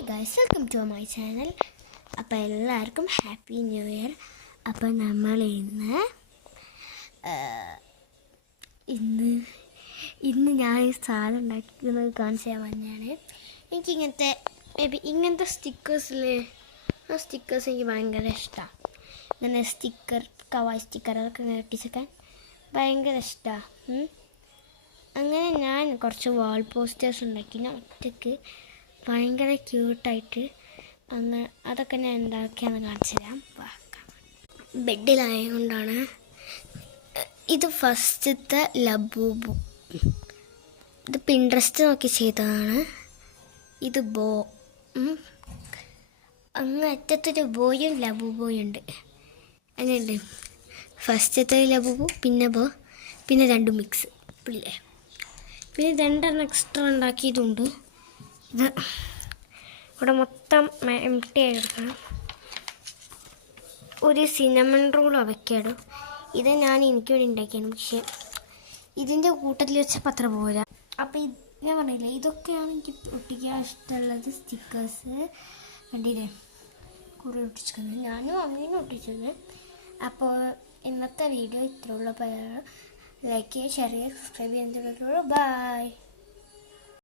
Hey guys, welcome to my channel. അപ്പോൾ എല്ലാവർക്കും happy new year. അപ്പോൾ നമ്മൾ ഇന്ന് ഞാൻ ഈ സാധനം ഉണ്ടാക്കുന്നത് കാണിച്ചു തരാൻ വന്നതാണ്. എനിക്കിങ്ങനത്തെ ഇങ്ങനത്തെ സ്റ്റിക്കേഴ്സ് എനിക്ക് ഭയങ്കര ഇഷ്ടമാണ്. ഇങ്ങനെ കവായ് സ്റ്റിക്കർ അതൊക്കെ ഇങ്ങനെ ഒട്ടിച്ചേക്കാൻ ഭയങ്കര ഇഷ്ടമാണ്. അങ്ങനെ ഞാൻ കുറച്ച് വാൾ പോസ്റ്റേഴ്സ് ഉണ്ടാക്കി ഞാൻ ഒറ്റയ്ക്ക് ഭയങ്കര ക്യൂട്ടായിട്ട് അങ്ങനെ അതൊക്കെ ഞാൻ ഉണ്ടാക്കിയാന്ന് കാണിച്ചു തരാം. ബെഡിലായതുകൊണ്ടാണ് ഇത് ഫസ്റ്റത്തെ ലബൂബു. ഇത് പിൻട്രസ്റ്റ് നോക്കി ചെയ്തതാണ്. ഇത് ബോ അങ്ങ് അറ്റത്തൊരു ബോയും ലബൂബോയും ഉണ്ട്. അങ്ങനെയുണ്ട്. ഫസ്റ്റത്തെ ലബൂബു, പിന്നെ ബോ, പിന്നെ രണ്ടും മിക്സ് പിള്ളേ. പിന്നെ രണ്ടെണ്ണം എക്സ്ട്രാ ഉണ്ടാക്കിയതുണ്ട്. ഇത് ഇവിടെ മൊത്തം എംപ്റ്റി ആയി കിടക്കണം. ഒരു സിനമൺ റോൾ അവയ്ക്കാടും. ഇത് ഞാൻ എനിക്ക് വേണ്ടി ഉണ്ടാക്കിയാണ്. പക്ഷേ ഇതിൻ്റെ കൂട്ടത്തിൽ വെച്ചപ്പോൾ അത്ര പോരാ. അപ്പോൾ ഞാൻ പറഞ്ഞില്ലേ, ഇതൊക്കെയാണ് എനിക്ക് ഒട്ടിക്കാൻ ഇഷ്ടമുള്ളത്. സ്റ്റിക്കേഴ്സ് കണ്ടില്ലേ, കുറേ ഒട്ടിച്ചിരിക്കുന്നത്. ഞാനും അങ്ങനെ ഒട്ടിച്ചത്. അപ്പോൾ ഇന്നത്തെ വീഡിയോ ഇത്രയുള്ള ലൈക്ക് ചെയ്യുക, ഷെയർ ചെയ്യുക, സബ്സ്ക്രൈബ് ചെയ്യുക. ബൈ.